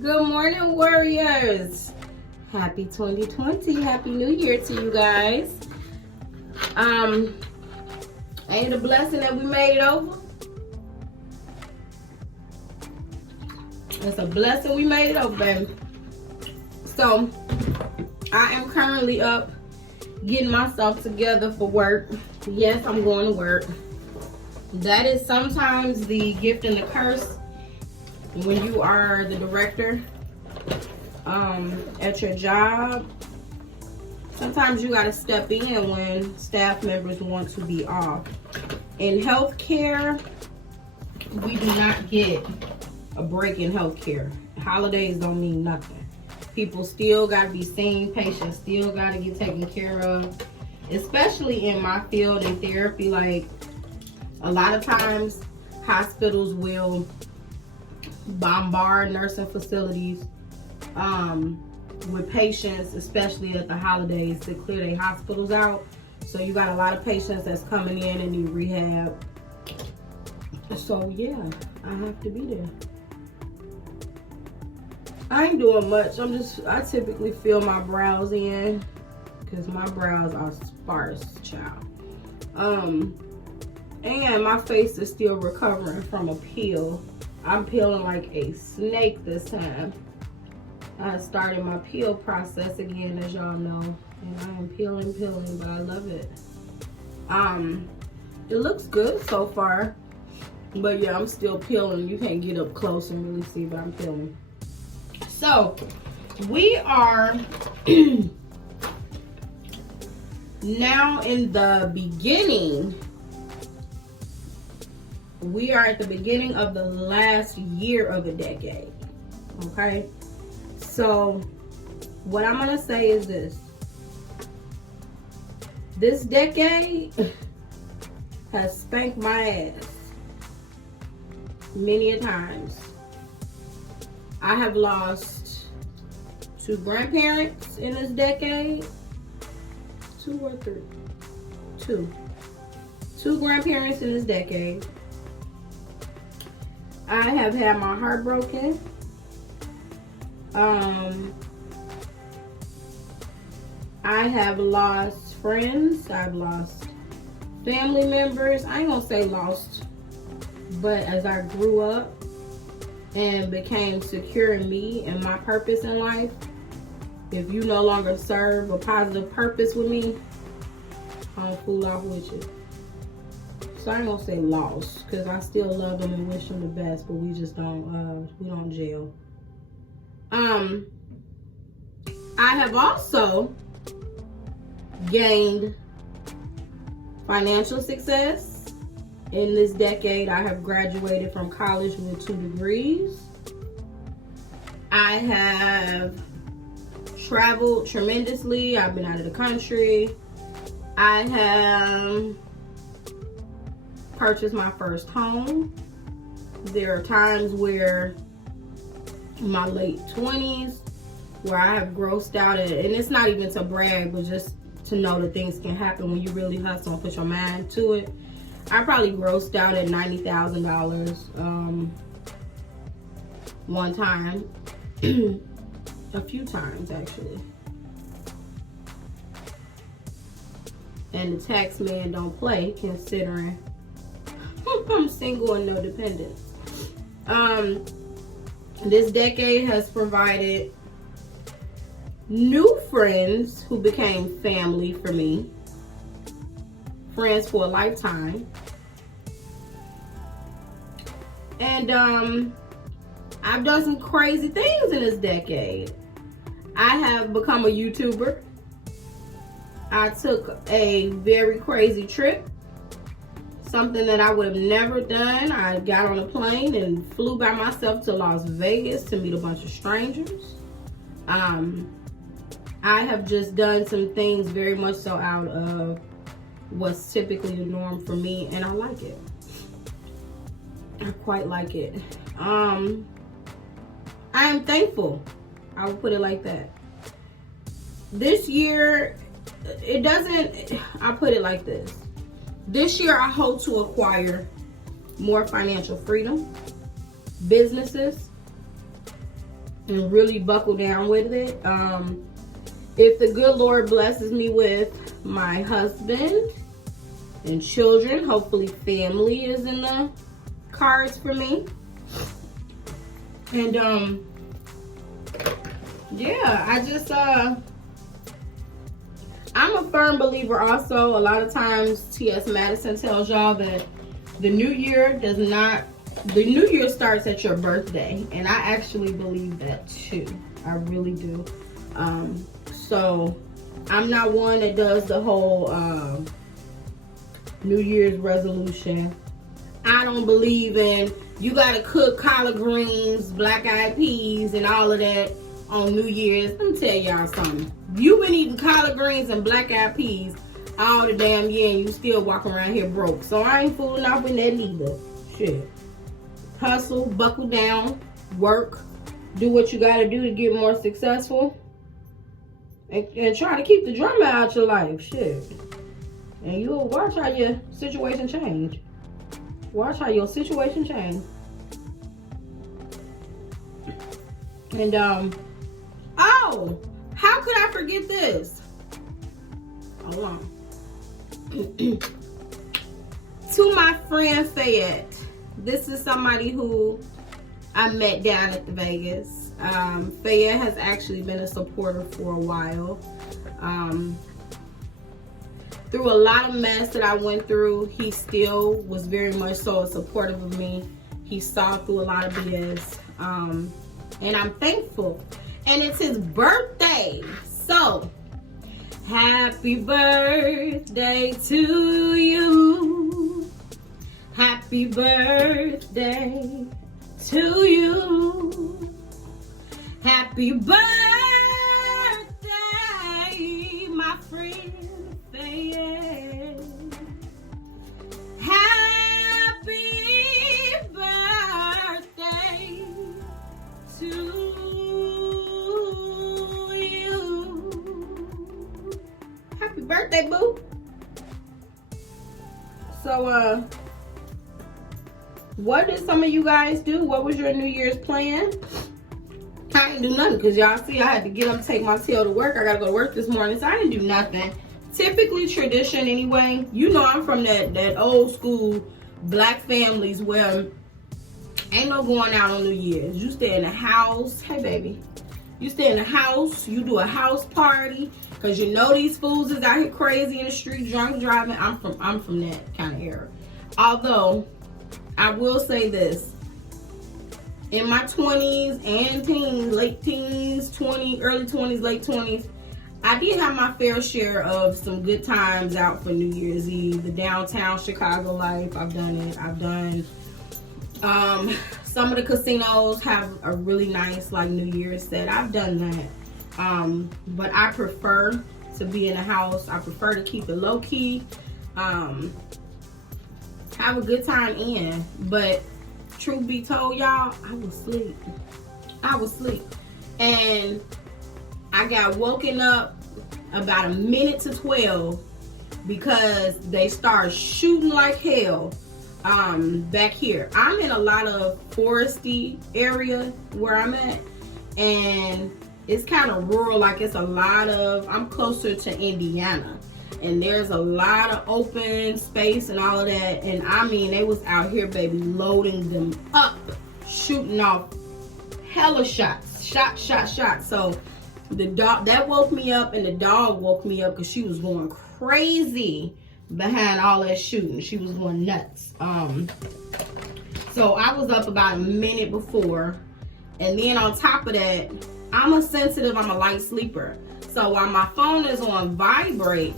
Good morning, warriors. Happy 2020. Happy New Year to you guys. Ain't it a blessing that we made it over? It's a blessing we made it over, baby. So, I am currently up getting myself together for work. Yes, I'm going to work. That is sometimes the gift and the curse when you are the director at your job. Sometimes you got to step in when staff members want to be off. In healthcare, we do not get a break in healthcare. Holidays don't mean nothing. People still got to be seen. Patients still got to get taken care of. Especially in my field in therapy, like a lot of times hospitals will bombard nursing facilities with patients, especially at the holidays, to clear their hospitals out. So you got a lot of patients that's coming in and need rehab. So yeah, I have to be there. I ain't doing much. I typically fill my brows in because my brows are sparse, child. And my face is still recovering from a peel. I'm peeling like a snake this time. I started my peel process again, as y'all know, and I am peeling, but I love it. It looks good so far, but yeah, I'm still peeling. You can't get up close and really see, but I'm peeling. So we are now in the beginning. We are at the beginning of the last year of a decade. Okay, so what I'm gonna say is this decade has spanked my ass many a times. I have lost 2 grandparents in this decade. 2 or 3? 2 grandparents in this decade. I have had my heart broken. I have lost friends. I've lost family members. I ain't gonna say lost, but as I grew up and became secure in me and my purpose in life, if you no longer serve a positive purpose with me, I don't fool off with you. So I ain't gonna say lost, because I still love them and wish them the best, but we just don't jail. I have also gained financial success. In this decade, I have graduated from college with 2 degrees. I have traveled tremendously. I've been out of the country. I have purchased my first home. There are times where in my late 20s where I have grossed out and it's not even to brag, but just to know that things can happen when you really hustle and put your mind to it. I probably grossed out at $90,000 one time. A few times actually. And the tax man don't play, considering I'm single and no dependents. This decade has provided new friends who became family for me. Friends for a lifetime. And I've done some crazy things in this decade. I have become a YouTuber. I took a very crazy trip. Something that I would have never done. I got on a plane and flew by myself to Las Vegas to meet a bunch of strangers. I have just done some things very much so out of what's typically the norm for me, and I like it. I quite like it. I am thankful. I will put it like that. This year, I'll put it like this. This year, I hope to acquire more financial freedom, businesses, and really buckle down with it. If the good Lord blesses me with my husband and children, hopefully family is in the cards for me. And yeah, I just I'm a firm believer also. A lot of times T.S. Madison tells y'all that the new year starts at your birthday, and I actually believe that too. I really do. So I'm not one that does the whole New Year's resolution. I don't believe in you gotta cook collard greens, black-eyed peas, and all of that on New Year's. Let me tell y'all something. You've been eating collard greens and black-eyed peas all the damn year, and you still walking around here broke. So I ain't fooling off with that neither. Shit. Hustle, buckle down, work, do what you gotta do to get more successful, and try to keep the drama out your life. Shit. And you'll watch how your situation change. Watch how your situation change. And oh, how could I forget this? Hold on. To my friend Fayette. This is somebody who I met down at the Vegas. Fayette has actually been a supporter for a while. Through a lot of mess that I went through, he still was very much so supportive of me. He saw through a lot of BS. And I'm thankful. And it's his birthday. So, happy birthday to you. Happy birthday to you. Happy birthday, my friend Fayette. Happy birthday to you. Happy birthday, boo. So, what did some of you guys do? What was your New Year's plan? I didn't do nothing because y'all see I had to get up and take my tail to work. I gotta go to work this morning, so I didn't do nothing. Typically tradition anyway. You know I'm from that old school black families where ain't no going out on New Year's. You stay in the house. Hey baby. You stay in the house. You do a house party because you know these fools is out here crazy in the street, drunk driving. I'm from that kind of era. Although I will say this. In my 20s and teens, late teens, early 20s, late 20s, I did have my fair share of some good times out for New Year's Eve. The downtown Chicago life, I've done it. I've done, some of the casinos have a really nice like New Year's set. I've done that. But I prefer to be in the house. I prefer to keep it low key. Have a good time in. But truth be told, y'all, I was asleep. And I got woken up about a minute to 12 because they started shooting like hell back here. I'm in a lot of foresty area where I'm at, and it's kind of rural. Like it's a lot of, I'm closer to Indiana, and there's a lot of open space and all of that. And I mean, they was out here, baby, loading them up, shooting off hella shots, shot. So the dog, that woke me up, and the dog woke me up because she was going crazy behind all that shooting. She was going nuts. So I was up about a minute before, and then on top of that, I'm a light sleeper. So while my phone is on vibrate,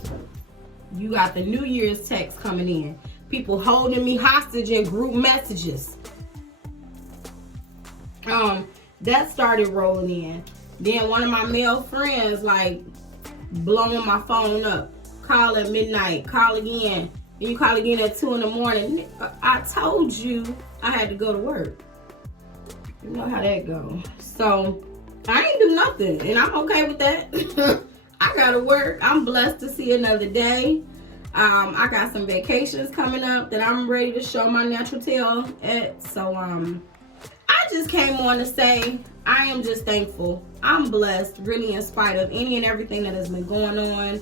you got the New Year's text coming in. People holding me hostage in group messages. That started rolling in. Then one of my male friends like blowing my phone up. Call at midnight, call again. And you call again at 2 in the morning. I told you I had to go to work. You know how that goes. So I ain't do nothing, and I'm okay with that. I gotta work. I'm blessed to see another day. I got some vacations coming up that I'm ready to show my natural tail at. So I just came on to say I am just thankful. I'm blessed, really, in spite of any and everything that has been going on.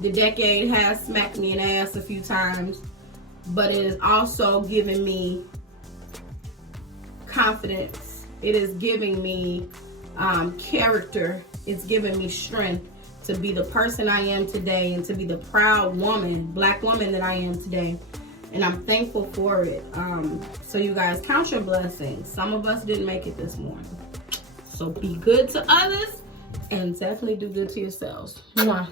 The decade has smacked me in the ass a few times, but it is also giving me confidence. It is giving me character. It's giving me strength to be the person I am today and to be the proud woman, black woman that I am today. And I'm thankful for it. So you guys, count your blessings. Some of us didn't make it this morning. So be good to others and definitely do good to yourselves. Mwah.